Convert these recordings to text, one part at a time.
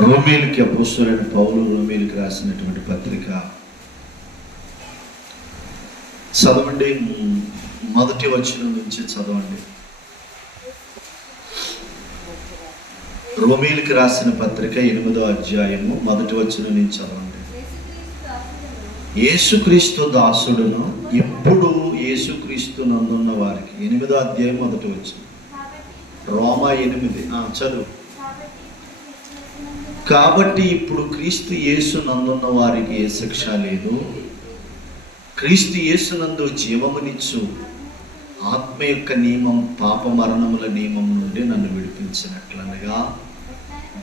రోమేలికి అపోస్తులైన పౌలు రోమేలికి రాసినటువంటి పత్రిక చదవండి. మొదటి వచనం నుంచి చదవండి. రోమేలికి రాసిన పత్రిక ఎనిమిదో అధ్యాయము మొదటి వచనం నుంచి చదవండి. యేసుక్రీస్తు దాసుడును ఎప్పుడు యేసుక్రీస్తు నందున్న వారికి ఎనిమిదో అధ్యాయం మొదటి వచ్చిన రోమా ఎనిమిది. చదువు. కాబట్టి ఇప్పుడు క్రీస్తు యేసు నందున్న వారికి ఏ శిక్ష లేదు. క్రీస్తు యేసునందు జీవమునిచ్చు ఆత్మ యొక్క నియమం పాప మరణముల నియమం నుండి నన్ను విడిపించినట్లనగా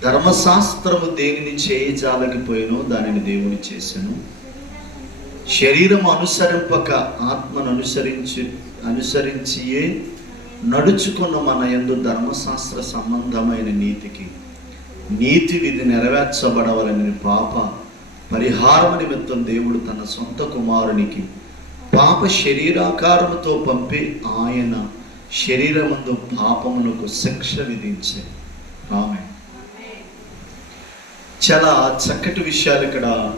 ధర్మశాస్త్రము దేనిని చేయజాలకపోయినో దానిని దేవుని చేశాను శరీరం అనుసరింపక ఆత్మను అనుసరించి అనుసరించియే నడుచుకున్న మన యందు ధర్మశాస్త్ర సంబంధమైన నీతికి నీతి విధి నెరవేర్చబడవలని పాప పరిహారం నిమిత్తం దేవుడు తన సొంత కుమారునికి పాప శరీరాకారముతో పంపి ఆయన శరీరమందు పాపమునకు శిక్ష విధించే. ఆమె చాలా చక్కటి విషయాలు ఇక్కడ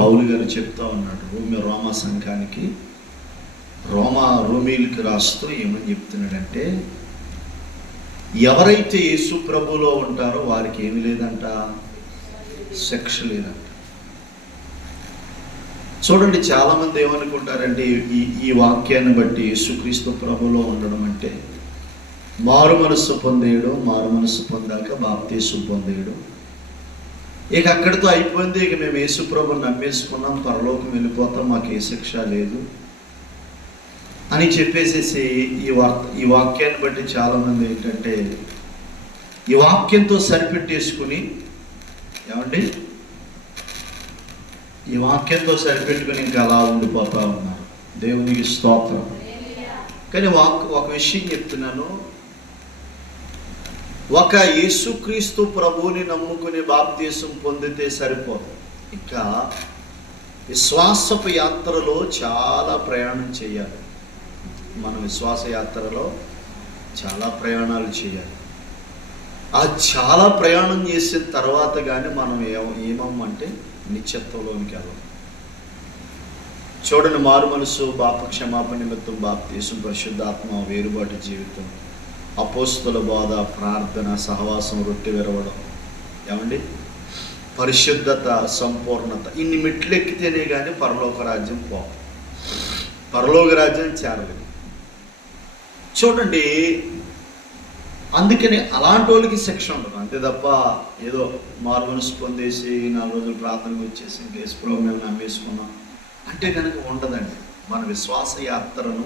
పౌలు గారు చెప్తా ఉన్నాడు. రోమి రోమా సంఘానికి రోమా రోమీలకు రాస్తూ ఏమని చెప్తున్నాడంటే ఎవరైతే యేసు ప్రభులో ఉంటారో వారికి ఏమి లేదంట? శిక్ష లేదంట. చూడండి చాలామంది ఏమనుకుంటారంటే ఈ ఈ వాక్యాన్ని బట్టి యేసుక్రీస్తు ప్రభులో ఉండడం అంటే మారు మనస్సు పొందేయడం మారు మనస్సు పొందాక బాప్తీసు పొందేయడం ఇక అక్కడితో అయిపోయింది. ఇక మేము యేసు ప్రభు నమ్మేసుకున్నాం పరలోకం వెళ్ళిపోతాం మాకు ఏ శిక్ష లేదు. అని చెప్పేసేసి ఈ వార్త ఈ వాక్యాన్ని బట్టి చాలామంది ఏంటంటే ఈ వాక్యంతో సరిపెట్టేసుకుని ఏమండి? ఈ వాక్యంతో సరిపెట్టుకుని ఇంకా అలా ఉండిపోతా ఉన్నారు. దేవునికి స్తోత్రం. కానీ వాక్ ఒక విషయం చెప్తున్నాను. ఒక యేసుక్రీస్తు ప్రభువుని నమ్ముకుని బాప్తీసం పొందితే సరిపోదు. ఇంకా విశ్వాసపు యాత్రలో చాలా ప్రయాణం చేయాలి. మన విశ్వాస యాత్రలో చాలా ప్రయాణాలు చేయాలి. ఆ చాలా ప్రయాణం చేసిన తర్వాత కానీ మనం ఏ ఏమమ్మంటే నిత్యత్వంలోనికి వెళ్ళం చూడండి మారు మనసు బాప క్షమాపణ నిమిత్తం బాప్తీసం పరిశుద్ధాత్మ వేరుబాటు జీవితం అపోస్తుల బోధ ప్రార్థన సహవాసం రొట్టె విరవడం. ఏమండి? పరిశుద్ధత సంపూర్ణత. ఇన్ని మెట్లు ఎక్కితేనే కానీ పరలోక రాజ్యం పో పరలోక రాజ్యం చేరలేదు. చూడండి అందుకని అలాంటి వాళ్ళకి శిక్ష ఉండదు. అంతే తప్ప ఏదో మారు మనసు పొందేసి నాలుగు రోజులు ప్రార్థన వచ్చేసి కేసు ప్రోగ్రామ్ నమ్మేసుకున్నాం. అంటే కనుక ఉండదండి. మన విశ్వాస యాత్రను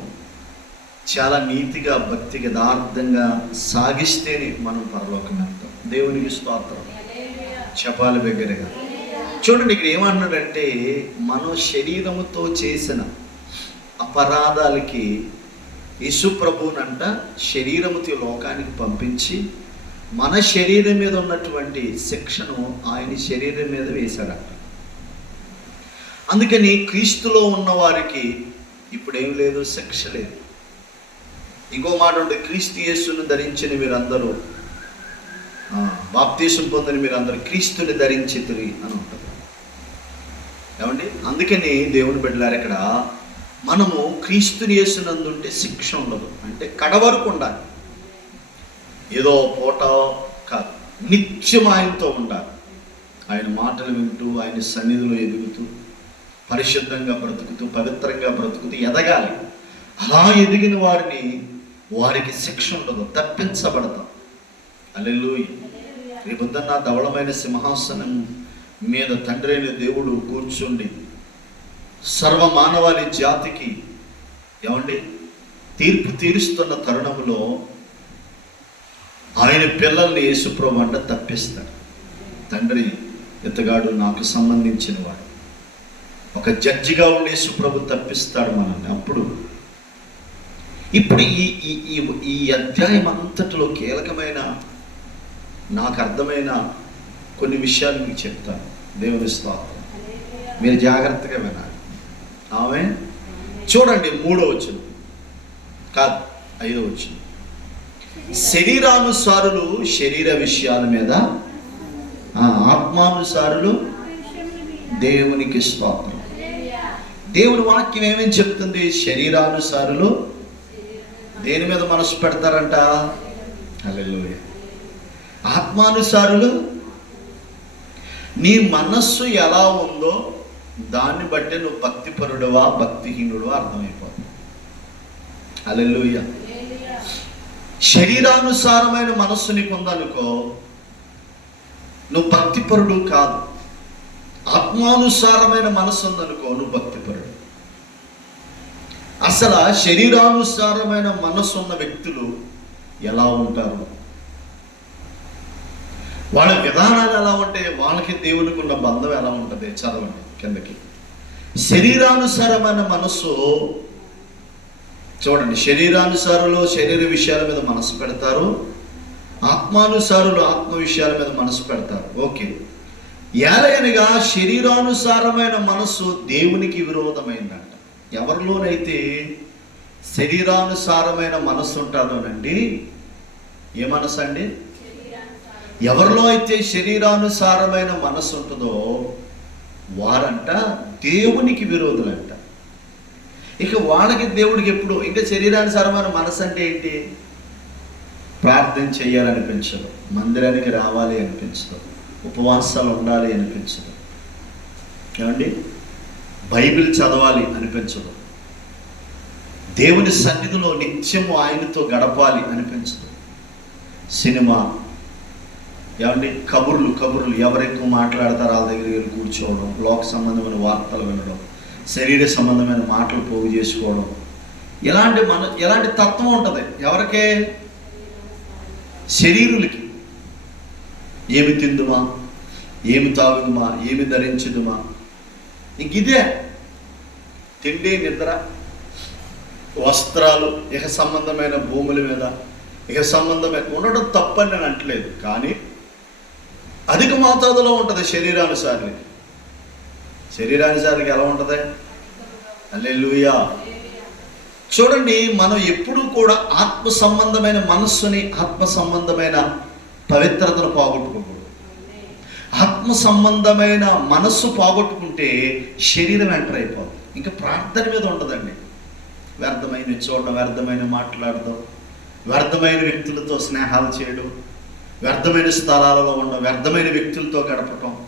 చాలా నీతిగా భక్తి యథార్థంగా సాగిస్తేనే మనం పరలోకం వెళ్తాం. దేవునికి స్తోత్రం. చెప్పాలి దగ్గరగా. చూడండి ఇక్కడ ఏమన్నాడంటే మన శరీరముతో చేసిన అపరాధాలకి యేసుప్రభునంట శరీరముతో లోకానికి పంపించి మన శరీరం మీద ఉన్నటువంటి శిక్షను ఆయన శరీరం మీద వేశాడట. అందుకని క్రీస్తులో ఉన్నవారికి ఇప్పుడేం ఇప్పుడు లేదు శిక్ష లేదు. ఇంకో మాట ఉంటే క్రీస్తు యేసును ధరించిన మీరందరూ బాప్తీసం పొందని మీరందరూ క్రీస్తుని ధరించితిరి అని ఉంటుంది ఏమండి? అందుకని దేవుని బిడ్డలారు ఇక్కడ మనము క్రీస్తుని చేసినందుంటే శిక్ష ఉండదు. అంటే కడవరకు ఉండాలి ఏదో పూట కాదు. నిత్యం ఆయనతో ఉండాలి. ఆయన మాటలు వింటూ ఆయన సన్నిధిలో ఎదుగుతూ పరిశుద్ధంగా బ్రతుకుతూ పవిత్రంగా బ్రతుకుతూ ఎదగాలి. అలా ఎదిగిన వారిని వారికి శిక్ష ఉండదు తప్పించబడతాం. అల్లెల్లుయి రేపొద్దున్న ధవళమైన సింహాసనం మీద తండ్రి అయిన దేవుడు కూర్చుండి సర్వ మానవాళి జాతికి ఏమండి? తీర్పు తీరుస్తున్న తరుణంలో ఆయన పిల్లల్ని యేసుప్రభు అంట తప్పిస్తాడు. తండ్రి ఇతగాడు నాకు సంబంధించిన వాడు ఒక జడ్జిగా ఉండే యేసుప్రభు తప్పిస్తాడు మనల్ని. అప్పుడు ఇప్పుడు ఈ ఈ ఈ ఈ అధ్యాయం అంతటిలో కీలకమైన నాకు అర్థమైన కొన్ని విషయాలు మీకు చెప్తాను. దేవుని స్తోత్రం. మీరు జాగ్రత్తగా వినాలి. ఆమె? చూడండి మూడో వచ్చిన కాదు ఐదో వచ్చిన శరీరానుసారులు శరీర విషయాల మీద ఆ, ఆత్మానుసారులు దేవునికి స్తోత్రం. దేవుని వాక్యం ఏమేమి చెప్తుంది? శరీరానుసారులు దేని మీద మనసు పెడతారంట? హల్లెలూయ. ఆత్మానుసారులు నీ మనస్సు ఎలా ఉందో దాన్ని బట్టే నువ్వు భక్తిపరుడువా భక్తిహీనుడువా అర్థమైపోతుంది. హల్లెలూయ. శరీరానుసారమైన మనస్సు నీకు ఉందనుకో నువ్వు భక్తిపరుడు కాదు. ఆత్మానుసారమైన మనస్సు ఉందనుకో నువ్వు భక్తిపరుడు. అసలు శరీరానుసారమైన మనస్సు ఉన్న వ్యక్తులు ఎలా ఉంటారు? వాళ్ళ విధానాలు ఎలా ఉంటాయి వాళ్ళకి దేవునికి ఉన్న బంధం ఎలా ఉంటుంది? చదవండి. కిందకి. శరీరానుసారమైన మనస్సు చూడండి శరీరానుసారులు శరీర విషయాల మీద మనసు పెడతారు ఆత్మానుసారులు ఆత్మ విషయాల మీద మనసు పెడతారు. ఓకే. ఏలయనగా శరీరానుసారమైన మనస్సు దేవునికి విరోధమైందంట. ఎవరిలోనైతే శరీరానుసారమైన మనస్సు ఉంటుందోనండి ఏ మనసు అండి ఎవరిలో అయితే శరీరానుసారమైన మనస్సు ఉంటుందో వారంట దేవునికి విరోధులంట. ఇక వాళ్ళకి దేవుడికి ఎప్పుడు ఇంకా శరీరానుసారమైన మనసు అంటే ఏంటి? ప్రార్థన చేయాలనిపించదు మందిరానికి రావాలి అనిపించదు ఉపవాసాలు ఉండాలి అనిపించదు. ఏమండి? బైబిల్ చదవాలి అనిపించదు. దేవుని సన్నిధిలో నిత్యము ఆయనతో గడపాలి అనిపించదు. సినిమా ఏమంటే కబుర్లు కబుర్లు. ఎవరెక్కువ మాట్లాడతారో వాళ్ళ దగ్గర వెళ్ళి కూర్చోవడం లోక సంబంధమైన వార్తలు వినడం శరీర సంబంధమైన మాటలు పోగు చేసుకోవడం. ఎలాంటి మన ఎలాంటి తత్వం ఉంటుంది. ఎవరికే? శరీరులకి. ఏమి తిందుమా? ఏమి తాగుదుమా? ఏమి ధరించుదుమా? ఇంక ఇదే. తిండి నిద్ర వస్త్రాలు ఇక సంబంధమైన భూముల మీద ఇక సంబంధమైన ఉండడం తప్పని నేను అంటలేదు. కానీ అధిక మోతాదులో ఉంటుంది శరీరానుసారి శరీరానుసారికి ఎలా ఉంటుంది? అల్లెలుయా చూడండి మనం ఎప్పుడూ కూడా ఆత్మ సంబంధమైన మనస్సుని ఆత్మ సంబంధమైన పవిత్రతను పోగొట్టుకోకూడదు ఆత్మ సంబంధమైన మనస్సు పోగొట్టుకుంటే శరీరం ఎంటర్ అయిపోతుంది ఇంకా ప్రార్థన మీద ఉండదండి వ్యర్థమైన చూడడం వ్యర్థమైన మాట్లాడడం వ్యర్థమైన వ్యక్తులతో స్నేహాలు చేయడం వ్యర్థమైన స్థలాలలో ఉండడం వ్యర్థమైన వ్యక్తులతో గడపటం.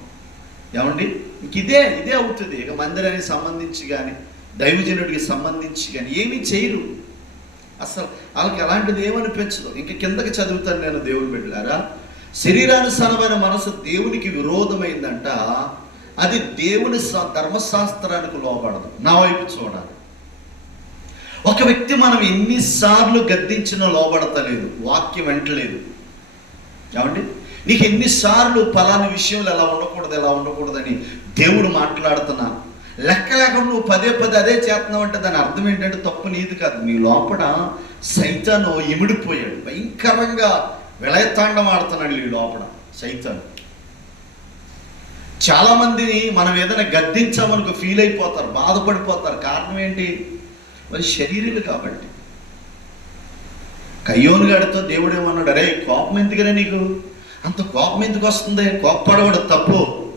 ఏమండి? ఇంక ఇదే ఇదే అవుతుంది. ఇక మందిరానికి సంబంధించి కానీ దైవజనుడికి సంబంధించి కానీ ఏమీ చేయరు. అసలు వాళ్ళకి అలాంటిది ఏమనిపించదు. ఇంక కిందకి చదువుతాను నేను దేవుని బిడ్డలారా. శరీరానుసారమైన మనసు దేవునికి విరోధమైందంట. అది దేవుని ధర్మశాస్త్రానికి లోపడదు నా వైపు చూడాలి. ఒక వ్యక్తి మనం ఎన్నిసార్లు గద్దించినా లోబడతలేదు. వాక్యం వెంటలేదు. ఏమండి? నీకు ఎన్నిసార్లు పలాని విషయంలో ఎలా ఉండకూడదు ఎలా ఉండకూడదని దేవుడు మాట్లాడుతున్నా. లెక్క లేకుండా నువ్వు పదే పదే అదే చేస్తున్నావు అంటే దాని అర్థం ఏంటంటే తప్పు నీది కాదు. నీ లోపల సైతాను ఇమిడిపోయాడు. భయంకరంగా విలయతాండం ఆడుతున్నాడు ఈ లోపల సైతాను. చాలామందిని మనం ఏదైనా గద్దించామనుకో ఫీల్ అయిపోతారు బాధపడిపోతారు. కారణం ఏంటి? మరి శరీరులు కాబట్టి. కయ్యోను గాడితో దేవుడు ఏమన్నాడు అరే కోపం ఎందుకనే నీకు? అంత కోపం ఎందుకు వస్తుంది? కోపడవాడు తప్పు.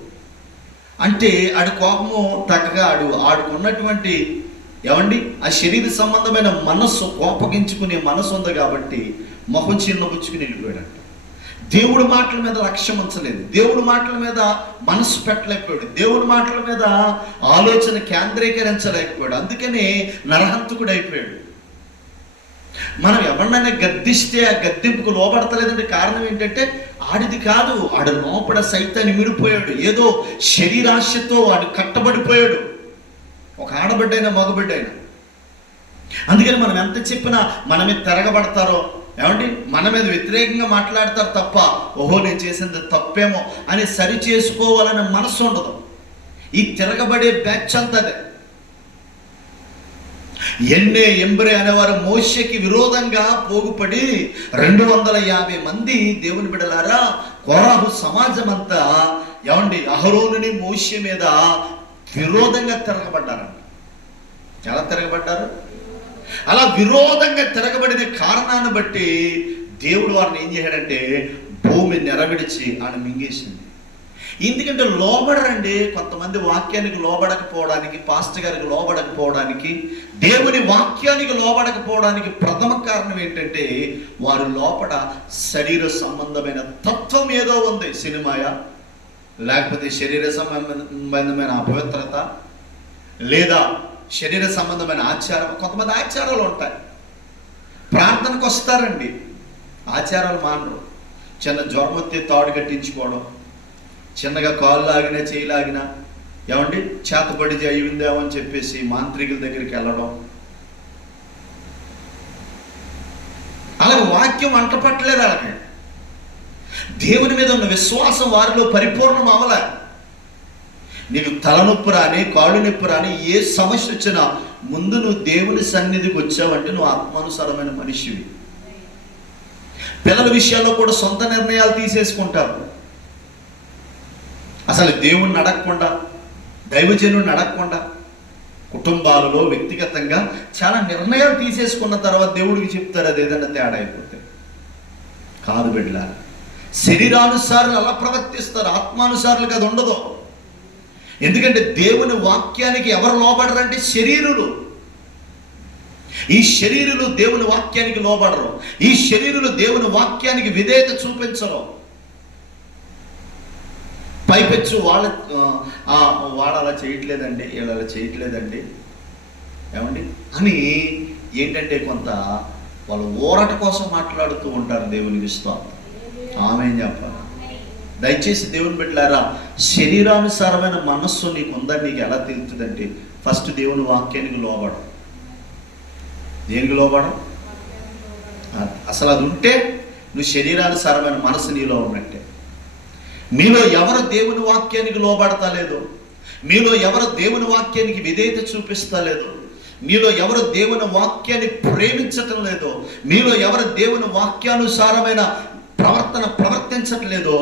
అంటే ఆడు కోపము తగ్గగా ఆడు ఆడుకున్నటువంటి ఏమండి? ఆ శరీర సంబంధమైన మనస్సు కోపగించుకునే మనసు ఉంది కాబట్టి మొహం చిన్నపుచ్చుకుని వెళ్ళిపోయాడంట దేవుడి మాటల మీద లక్ష్యం ఉంచలేదు. దేవుడి మాటల మీద మనసు పెట్టలేకపోయాడు. దేవుడి మాటల మీద ఆలోచన కేంద్రీకరించలేకపోయాడు. అందుకని నరహంతకుడు అయిపోయాడు. మనం ఎవరినైనా గద్దిస్తే ఆ గద్దింపుకు లోపడతలేదంటే కారణం ఏంటంటే ఆడిది కాదు. ఆడు లోపడ సైతాన్ని విడిపోయాడు. ఏదో శరీరాశతో వాడు కట్టబడిపోయాడు. ఒక ఆడబిడ్డైనా మగబిడ్డైనా. అందుకని మనం ఎంత చెప్పినా మన మీద తిరగబడతారో. ఏమండి? మన మీద వ్యతిరేకంగా మాట్లాడతారు తప్ప ఓహో నేను చేసింది తప్పేమో అని సరి చేసుకోవాలనే మనసు ఉండదు. ఈ తిరగబడే బ్యాచ్ అంతా అదే. ఎన్నే ఎంబ్రే అనేవారు మోసకి విరోధంగా పోగుపడి రెండు వందల యాభై మంది దేవుని బిడలారా కోరాహు సమాజం అంతా ఏమండి అహరోనుని మోషే మీద విరోధంగా తిరగబడ్డారండి. ఎలా తిరగబడ్డారు? అలా విరోధంగా తిరగబడిన కారణాన్ని బట్టి దేవుడు వారిని ఏం చేశాడంటే భూమి నెరవిడిచి ఆయన మింగేసింది. ఎందుకంటే లోబడరండి కొంతమంది వాక్యానికి లోబడకపోవడానికి పాస్టర్ గారికి లోబడకపోవడానికి దేవుని వాక్యానికి లోబడకపోవడానికి ప్రథమ కారణం ఏంటంటే వారి లోపల శరీర సంబంధమైన తత్వం ఏదో ఉంది. సినిమాయా? లేకపోతే శరీర సంబంధమైన అపవిత్రత? లేదా శరీర సంబంధమైన ఆచారం? కొంతమంది ఆచారాలు ఉంటాయి. ప్రార్థనకు వస్తారండి. ఆచారాలు మానరు. చిన్న జ్వరం వస్తే తాడు కట్టించుకోవడం చిన్నగా కాళ్ళు లాగినా చేయి లాగినా ఏమండి? చేతపడి అయ్యిందేమో అని చెప్పేసి మాంత్రికుల దగ్గరికి వెళ్ళడం. అలాగే వాక్యం అంటపట్టలేదు అలాగే దేవుని మీద ఉన్న విశ్వాసం వారిలో పరిపూర్ణం అవలే. నీకు తలనొప్పి రాని కాళ్ళు నొప్పి రాని ఏ సమస్య వచ్చినా ముందు నువ్వు దేవుని సన్నిధికి వచ్చావంటే నువ్వు ఆత్మానుసారమైన మనిషివి. పిల్లల విషయాల్లో కూడా సొంత నిర్ణయాలు తీసేసుకుంటారు అసలు దేవుణ్ణి అడగకుండా దైవజనుడిని అడగకుండా కుటుంబాలలో వ్యక్తిగతంగా చాలా నిర్ణయాలు తీసేసుకున్న తర్వాత దేవుడికి చెప్తారు అది ఏదైనా తేడా అయిపోతే. కాదు బిడ్డ శరీరానుసారులు అలా ప్రవర్తిస్తారు ఆత్మానుసారులకు అది ఉండదు. ఎందుకంటే దేవుని వాక్యానికి ఎవరు లోబడరంటే శరీరులు. ఈ శరీరులు దేవుని వాక్యానికి లోబడరు. ఈ శరీరులు దేవుని వాక్యానికి విధేయత చూపించరు. పైపెచ్చు వాళ్ళ వాడు అలా చేయట్లేదండి వీళ్ళు అలా చేయట్లేదండి. ఏమండి? అని ఏంటంటే కొంత వాళ్ళు ఊరట కోసం మాట్లాడుతూ ఉంటారు దేవునికి ఇస్తాం ఆమె చెప్పాలి? దయచేసి దేవుని బిడ్డలారా శరీరానుసారమైన మనస్సు నీకు ఉందని నీకు ఎలా తెలుస్తుందంటే ఫస్ట్ దేవుని వాక్యానికి లోబడం. దేనికి లోబడం? అసలు అది ఉంటే నువ్వు శరీరానుసారమైన మనసు నీలో ఉన్నట్టే. మీలో ఎవరు దేవుని వాక్యానికి లోబడతలేదు? మీలో ఎవరు దేవుని వాక్యానికి విధేయత చూపిస్తలేదు? మీలో ఎవరు దేవుని వాక్యాన్ని ప్రేమించటం లేదో మీలో ఎవరు దేవుని వాక్యానుసారమైన ప్రవర్తన ప్రవర్తించట్లేదో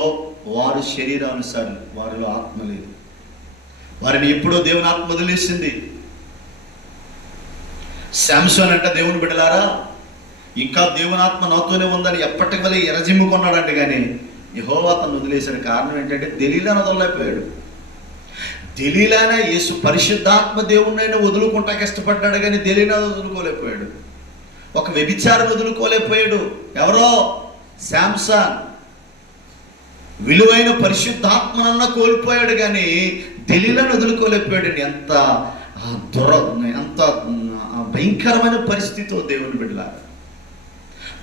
వారు శరీరానుసారం వారిలో ఆత్మ లేదు. వారిని ఎప్పుడో దేవుని ఆత్మ వదిలేసింది. శాంసోన్ అంట దేవుని బిడ్డలారా ఇంకా దేవుని ఆత్మ నాతోనే ఉందని ఎప్పటికి వల్ల ఎరజిమ్ముకున్నాడంటే కానీ యహోవా వదిలేసిన కారణం ఏంటంటే దలీలాను వదలలేకపోయాడు. దలీలాన యేసు పరిశుద్ధాత్మ దేవుణ్ణైనా వదులుకుంటాకి ఇష్టపడ్డాడు కానీ దలీలా వదులుకోలేకపోయాడు. ఒక వ్యభిచారం వదులుకోలేకపోయాడు. ఎవరో? శాంసన్. విలువైన పరిశుద్ధాత్మనన్న కోల్పోయాడు కానీ దలీలను వదులుకోలేకపోయాడు. ఎంత దుర ఎంత భయంకరమైన పరిస్థితితో దేవుని బిడ్డలారు.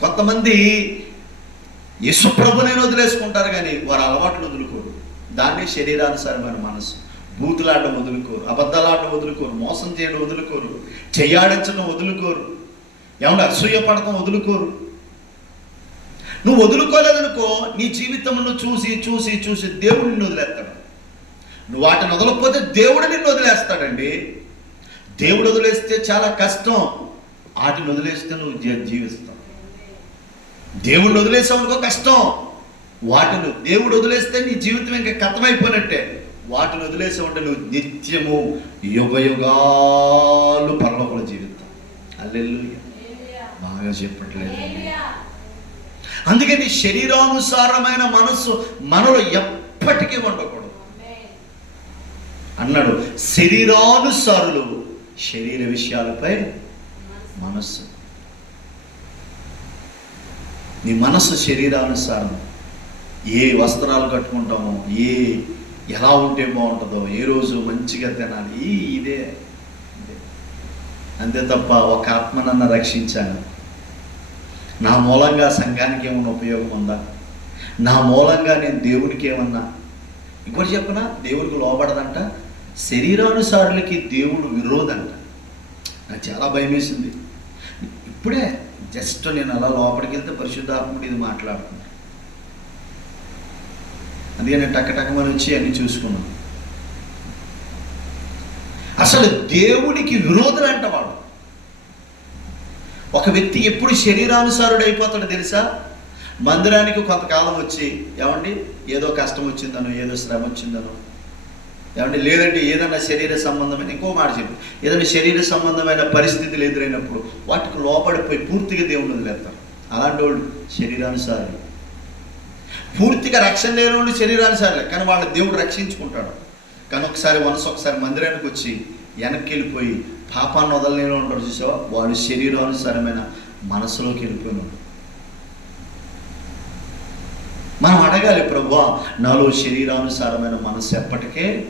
కొంతమంది యశుప్రభునైనా వదిలేసుకుంటారు కానీ వారు అలవాట్లు వదులుకోరు. దాన్ని శరీరానుసారమైన మనసు బూతులాడడం వదులుకోరు అబద్ధాలాడడం వదులుకోరు మోసం చేయడం వదులుకోరు చెయ్యాడించడం వదులుకోరు. ఏమన్నా అసూయ పడటం వదులుకోరు. నువ్వు వదులుకోలేదనుకో నీ జీవితంలో చూసి చూసి చూసి దేవుడు నిన్ను వదిలేస్తాడు. నువ్వు వాటిని వదలకపోతే దేవుడు నిన్ను వదిలేస్తాడండి. దేవుడు వదిలేస్తే చాలా కష్టం. వాటిని వదిలేస్తే నువ్వు జీవిస్తావు దేవుడు వదిలేసావు కష్టం. వాటిని దేవుడు వదిలేస్తే నీ జీవితం ఇంకా కథమైపోయినట్టే. వాటిని వదిలేసావంటే నువ్వు నిత్యము యుగయుగాలు యుగాలు జీవితం అల్లెల్లు బాగా చెప్పట్లేదు. అందుకని శరీరానుసారమైన మనస్సు మనలో ఎప్పటికీ ఉండకూడదు. అన్నాడు శరీరానుసారులు శరీర విషయాలపై మనస్సు నీ మనస్సు శరీరానుసారం ఏ వస్త్రాలు కట్టుకుంటామో ఏ ఎలా ఉంటే బాగుంటుందో ఏ రోజు మంచిగా తినాలి ఇదే. అంతే తప్ప ఒక ఆత్మనన్న రక్షించాను. నా మూలంగా సంఘానికి ఏమైనా ఉపయోగం ఉందా? నా మూలంగా నేను దేవునికి ఏమన్నా? ఇంకోటి చెప్పనా? దేవుడికి లోబడదంట. శరీరానుసారులకి దేవుడు విరోధంట. నాకు చాలా భయం వేసింది ఇప్పుడే జస్ట్ నేను అలా లోపలికి వెళ్తే పరిశుద్ధాత్ముడు ఇది మాట్లాడుతుంది. అందుకే నేను టక్కటక్కమని వచ్చి అన్ని చూసుకున్నాను. అసలు దేవుడికి విరోధులు అంట వాడు ఒక వ్యక్తి ఎప్పుడు శరీరానుసారుడు అయిపోతాడు తెలుసా? మందిరానికి కొంతకాలం వచ్చి ఏమండి? ఏదో కష్టం వచ్చిందనో ఏదో శ్రమ వచ్చిందనో ఏమంటే లేదంటే ఏదైనా శరీర సంబంధమైన ఇంకో మాట చెప్పి. ఏదైనా శరీర సంబంధమైన పరిస్థితులు ఎదురైనప్పుడు వాటికి లోపడిపోయి పూర్తిగా దేవుని వదిలేస్తారు. అలాంటి వాళ్ళు శరీరానుసారులు. పూర్తిగా రక్షణ లేని వాళ్ళు శరీరానుసారులే కానీ వాళ్ళ దేవుడు రక్షించుకుంటాడు. కానీ ఒకసారి మనసు ఒకసారి మందిరానికి వచ్చి వెనక్కి వెళ్ళిపోయి పాపాన్ని వదలలేని ఉంటారు చూసావా? వాడు శరీరానుసారమైన మనసులోకి వెళ్ళిపోయినాడు. మనం అడగాలి ప్రభు నాలో శరీరానుసారమైన మనసు ఎప్పటికే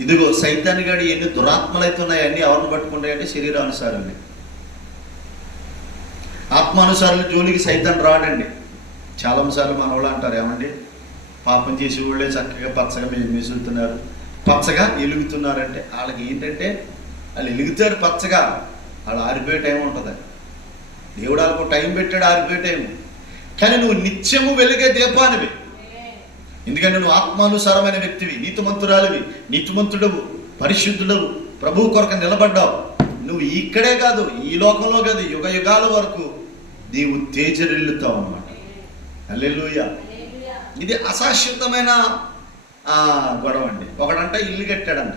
ఇదిగో సైతాన్ని గడి ఎన్ని దురాత్మలు అయితే అన్ని ఎవరిని పట్టుకుంటాయంటే శరీరానుసారమే ఆత్మానుసారులు జోలికి సైతాన్ రాడండి. చాలాసార్లు మన వాళ్ళు అంటారు ఏమండి? పాపం చేసి వాళ్ళే చక్కగా పచ్చగా మెసులుతున్నారు పచ్చగా ఎలుగుతున్నారంటే వాళ్ళకి ఏంటంటే వాళ్ళు ఎలుగుతారు పచ్చగా. వాళ్ళు ఆరిపోయే టైం ఉంటుంది. దేవుడు వాళ్ళకు టైం పెట్టాడు ఆరిపోయే టైం. కానీ నువ్వు నిత్యము వెలిగే దీపానివి. ఎందుకంటే నువ్వు ఆత్మానుసారమైన వ్యక్తివి నీతిమంతురాలివి నీతిమంతుడవు పరిశుద్ధుడవు ప్రభువు కొరకు నిలబడ్డావు. నువ్వు ఇక్కడే కాదు ఈ లోకంలో కాదు యుగ యుగాల వరకు నీవు తేజరిల్లుతావు అన్నమాట. అల్లెలుయ ఇది అశాశ్వతమైన గొడవ అండి. ఒకడంట ఇల్లు కట్టాడంట.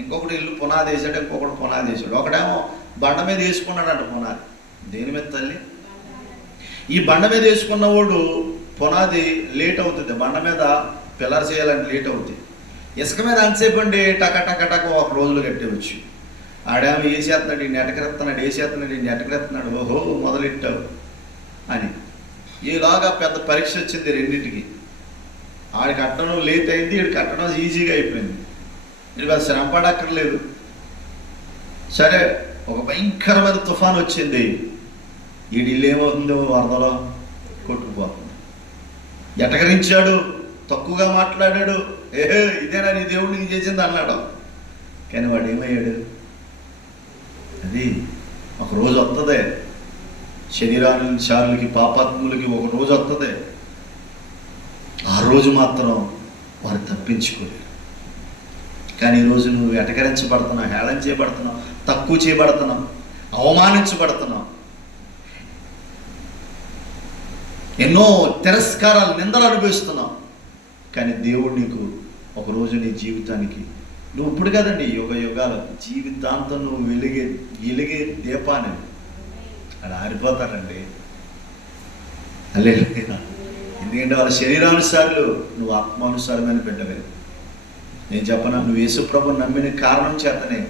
ఇంకొకటి ఇల్లు పునాది వేసాడు ఇంకొకటి పునాది వేసాడు ఒకడేమో బండ మీద వేసుకున్నాడంట పునాది. దేని మీద తల్లి? ఈ బండ మీద వేసుకున్నవాడు పునాది లేట్ అవుతుంది. బండ మీద పిల్లర్ చేయాలంటే లేట్ అవుతుంది ఇసుక మీద అంతసేపు అండి టక టక టక ఒక రోజులు కట్టేవచ్చు. ఆడేమో వేసేస్తున్నాడు ఈ నెటకరెత్తున్నాడు వేసేస్తున్నాడు ఈ నెటకరెత్తున్నాడు ఓహో మొదలెట్టావు? అని. ఈలాగా పెద్ద పరీక్ష వచ్చింది రెండింటికి. ఆడి కట్టడం లేట్ అయింది ఈడు కట్టడం ఈజీగా అయిపోయింది. ఇది పెద్ద శ్రమ పడక్కర్లేదు. సరే ఒక భయంకరమైన తుఫాన్ వచ్చింది. ఈడు ఇల్లు ఏమవుతుందో వరదలో కొట్టుకుపోతుంది. ఎటకరించాడు? తక్కువగా మాట్లాడాడు. ఏహే ఇదేనా నీ దేవుడు నీకు చేసింది అన్నాడు. కానీ వాడు ఏమయ్యాడు? అది ఒక రోజు వస్తుంది శరీరానుసారులకి పాపాత్ములకి ఒక రోజు వస్తుంది ఆ రోజు మాత్రం వారు తప్పించుకోలేరు కానీ ఈరోజు నువ్వు ఎటకరించబడుతున్నావు హేళన చేయబడుతున్నావు తక్కువ చేయబడుతున్నావు అవమానించబడుతున్నావు. ఎన్నో తిరస్కారాలు నిందలు అనుభవిస్తున్నావు. కానీ దేవుడు నీకు ఒకరోజు నీ జీవితానికి నువ్వు ఇప్పుడు కదండి యుగ యుగాల జీవితాంతం నువ్వు వెలిగే వెలిగే దీపాన్ని. అక్కడ ఆరిపోతారండి. అల్లే ఎందుకంటే వాళ్ళ శరీరానుసారులు నువ్వు ఆత్మానుసారమైన బిడ్డవే. నేను చెప్పనా నువ్వు యేసుప్రభు నమ్మిన కారణం చేతనే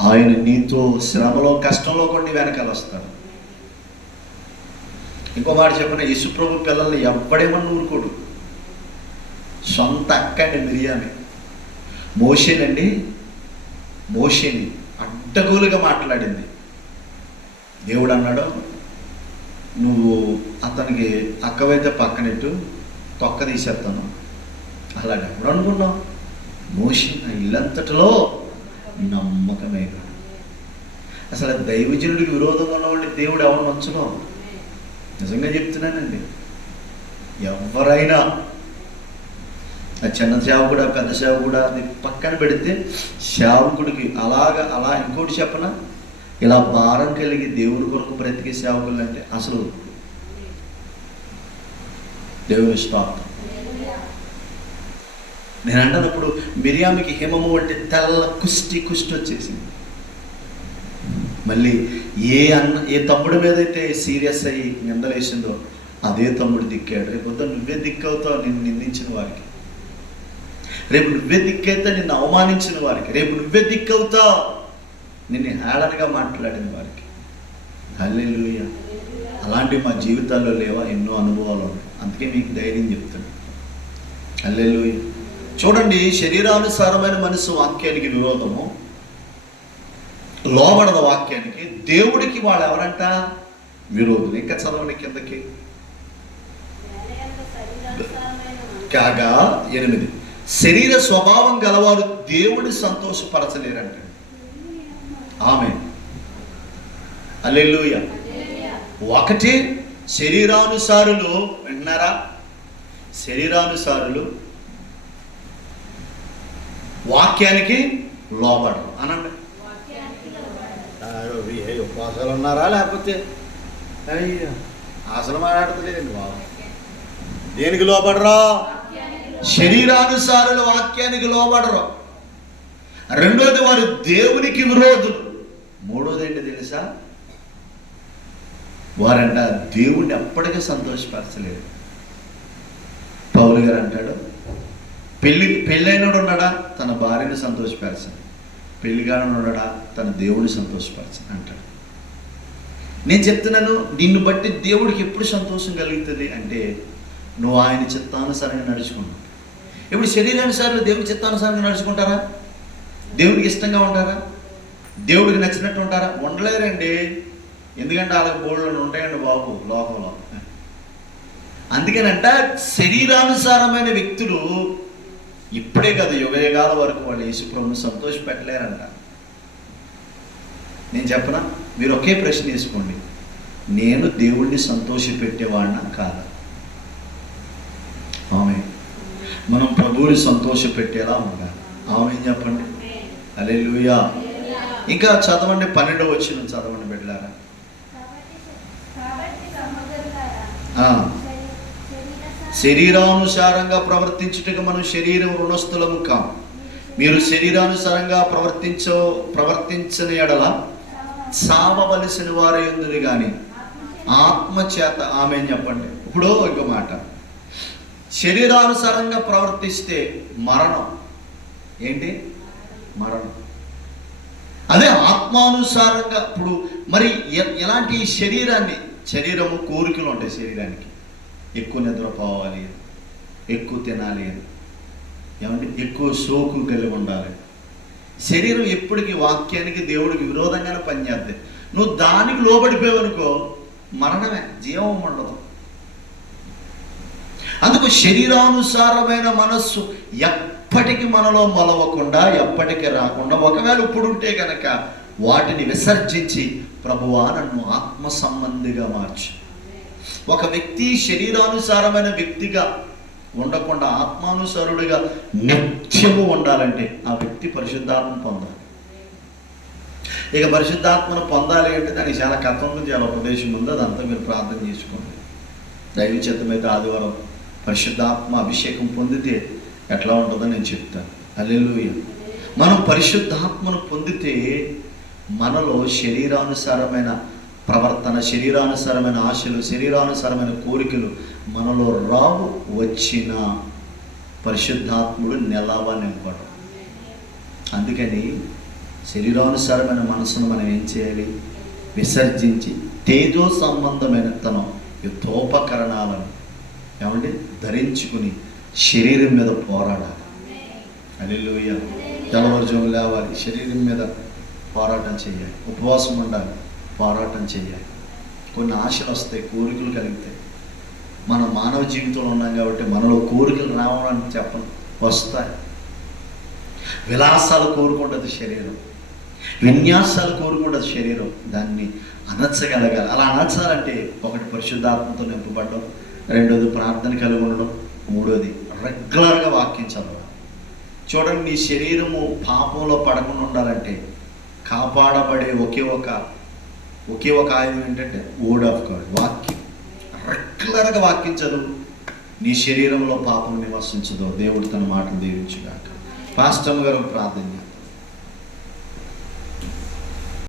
ఆయన నీతో శ్రమలో కష్టంలో కొన్ని వెనకాల వస్తాడు. ఇంకో మాట చెప్పిన? యేసుప్రభు పిల్లల్ని ఎవ్వడేమని ఊరుకోడు. సొంత అక్కండి మిరియామి. మోషేనండి మోషేని అడ్డగోలుగా మాట్లాడింది. దేవుడు అన్నాడు నువ్వు అతనికి అక్కవైతే పక్కనెట్టు తొక్క తీసేస్తాను. అలాగే ఎప్పుడు అనుకున్నావు? మోషి నా ఇల్లంతటిలో నమ్మకమే కాదు. అసలు దైవజనుడికి విరోధంగా ఉన్నవాడిని దేవుడు ఎవరు మంచులో నిజంగా చెప్తున్నానండి. ఎవరైనా ఆ చిన్న సేవకుడు ఆ పెద్ద సేవకుడు అది పక్కన పెడితే సేవకుడికి అలాగా అలా ఇంకోటి చెప్పనా? ఇలా భారం కలిగి దేవుడి కొరకు బ్రతికే సేవకులు అంటే అసలు దేవుని స్టాప్ నేను అంటున్నప్పుడు మిరియామికి హిమము వంటి తెల్ల కుష్టి కుష్టి వచ్చేసింది. మళ్ళీ ఏ అన్న ఏ తమ్ముడి మీద అయితే సీరియస్ అయ్యి నిందలేసిందో అదే తమ్ముడు దిక్కాడు. రేపు వద్ద నువ్వే దిక్కవుతావు నిన్ను నిందించిన వారికి. రేపు నువ్వే దిక్కైతే నిన్ను అవమానించిన వారికి. రేపు నువ్వే దిక్కవుతావు నిన్ను హేళనగా మాట్లాడిన వారికి. హల్లెలూయ. అలాంటివి మా జీవితాల్లో లేవా? ఎన్నో అనుభవాలు ఉన్నాయి. అందుకే మీకు ధైర్యం చెప్తాను. హల్లెలూయ. చూడండి శరీరానుసారమైన మనసు వాక్యానికి విరోధము. లోబడద వాక్యానికి. దేవుడికి వాళ్ళు ఎవరంట? విరోధులు. ఇంకా చదవండి కిందకి. కాగా ఎనిమిది. శరీర స్వభావం గలవారు దేవుని సంతోషపరచలేరంట. ఆమె అల్లెలుయ ఒకటి శరీరానుసారులు వింటున్నారా శరీరానుసారులు వాక్యానికి లోబడరు. అనండి. ఏ ఉపవాసాలు ఉన్నారా లేకపోతే? అయ్యా. అసలు మాట్లాడతలేదండి బాబు. దేనికి లోబడరా? శరీరానుసారులు వాక్యానికి లోబడరు. రెండోది వారు దేవునికి విరోధులు. మూడోది ఏంటి తెలుసా? వారంట దేవుణ్ణి ఎప్పటికీ సంతోషపరచలేరు పౌలు గారు అంటాడు పెళ్ళి పెళ్ళైనడు ఉన్నాడా? తన భార్యను సంతోషపరచను పెళ్ళిగాడు ఉన్నాడా తన దేవుడిని సంతోషపరచ అంటాడు. నేను చెప్తున్నాను నిన్ను బట్టి దేవుడికి ఎప్పుడు సంతోషం కలుగుతుంది అంటే నువ్వు ఆయన చిత్తానుసారంగా నడుచుకుంటావు ఇప్పుడు శరీరానుసారులు దేవుడి చిత్తానుసారంగా నడుచుకుంటారా? దేవుడికి ఇష్టంగా ఉంటారా? దేవుడికి నచ్చినట్టు ఉంటారా? ఉండలేరండి. ఎందుకంటే వాళ్ళకి బోర్డులు ఉంటాయండి బాబు లోకంలో. అందుకేనంట శరీరానుసారమైన వ్యక్తులు ఇప్పుడే కదా యుగయుగాల వరకు వాళ్ళు యేసుప్రభుని సంతోష పెట్టలేరంట నేను చెప్పనా? మీరు ఒకే ప్రశ్న వేసుకోండి. నేను దేవుణ్ణి సంతోష పెట్టేవాడినా కాదా? ఆమె మనం ప్రభువుని సంతోష పెట్టేలా ఉండాలి. ఆమె చెప్పండి. అలే ఇంకా చదవండి పన్నెండో వచ్చిన చదవండి బిడ్డలారా కాబట్టి సహోదరులారా, ఆ. శరీ- శరీర శరీరానుసారంగా ప్రవర్తించుటకు మనం శరీరం రుణస్థులము కాము మీరు శరీరానుసారంగా ప్రవర్తించ ప్రవర్తించని ఎడల సావవలసిన వారే ఉందని కానీ ఆత్మ చేత ఆమె చెప్పండి. ఇప్పుడు ఒక మాట. శరీరానుసారంగా ప్రవర్తిస్తే మరణం. ఏంటి? మరణం. అదే ఆత్మానుసారంగా ఇప్పుడు మరి ఎ- ఎలాంటి శరీరాన్ని? శరీరము కోరికలు ఉంటాయి శరీరానికి. ఎక్కువ నిద్రపోవాలి ఎక్కువ తినాలి అని. ఏమంటే ఎక్కువ సోకు కలిగి ఉండాలి. శరీరం ఎప్పటికీ వాక్యానికి దేవుడికి విరోధంగానే పనిచేద్ది. నువ్వు దానికి లోబడిపోయావనుకో మరణమే జీవం ఉండదు. అందుకు శరీరానుసారమైన మనస్సు ఎప్పటికీ మనలో మొలవకుండా ఎప్పటికీ రాకుండా ఒకవేళ ఇప్పుడు ఉంటే కనుక వాటిని విసర్జించి ప్రభువా నన్ను ఆత్మ సంబంధిగా మార్చు. ఒక వ్యక్తి శరీరానుసారమైన వ్యక్తిగా ఉండకుండా ఆత్మానుసారుడిగా నిత్యము ఉండాలంటే ఆ వ్యక్తి పరిశుద్ధాత్మ పొందాలి. ఇక పరిశుద్ధాత్మను పొందాలి అంటే దానికి చాలా కథ ఉంది చాలా ఉపదేశం ఉంది. అదంతా మీరు ప్రార్థన చేసుకోండి. దైవ చిత్తమైతే ఆదివారం పరిశుద్ధాత్మ అభిషేకం పొందితే ఎట్లా ఉంటుందో నేను చెప్తాను. అల్లెలుయ మనం పరిశుద్ధాత్మను పొందితే మనలో శరీరానుసారమైన ప్రవర్తన శరీరానుసారమైన ఆశలు శరీరానుసారమైన కోరికలు మనలో రావు వచ్చిన పరిశుద్ధాత్ముడు నిలవనివ్వడం అందుకని శరీరానుసారమైన మనసును మనం ఏం చేయాలి? విసర్జించి తేజో సంబంధమైన తన యుద్ధోపకరణాలను ఏమంటే ధరించుకుని శరీరం మీద పోరాడాలి. అల్లెలుయ్య తెల్లవారుజాము లేవాలి. శరీరం మీద పోరాటం చేయాలి. ఉపవాసం ఉండాలి. పోరాటం చేయాలి. కొన్ని ఆశలు వస్తాయి కోరికలు కలుగుతాయి మన మానవ జీవితంలో ఉన్నాం కాబట్టి మనలో కోరికలు రావడానికి చెప్పను వస్తాయి. విలాసాలు కోరుకుంటుంది శరీరం. విన్యాసాలు కోరుకుంటుంది శరీరం. దాన్ని అనర్చగలగాలి. అలా అనర్చాలంటే ఒకటి పరిశుద్ధాత్మతో నింపబడడం రెండోది ప్రార్థన కలిగి ఉండడం మూడోది రెగ్యులర్గా వాక్యం చదవడం చూడండి మీ శరీరము పాపంలో పడకుండా ఉండాలంటే కాపాడబడే ఒకే ఒక ఒకే ఒక ఆయుధం ఏంటంటే వర్డ్ ఆఫ్ గాడ్ వాక్యం. రెగ్యులర్గా వాక్యం చదువు. నీ శరీరంలో పాపం నివసించదు. దేవుడు తన మాటను దీవించుగాక పాస్టమ్ గారు ప్రార్థన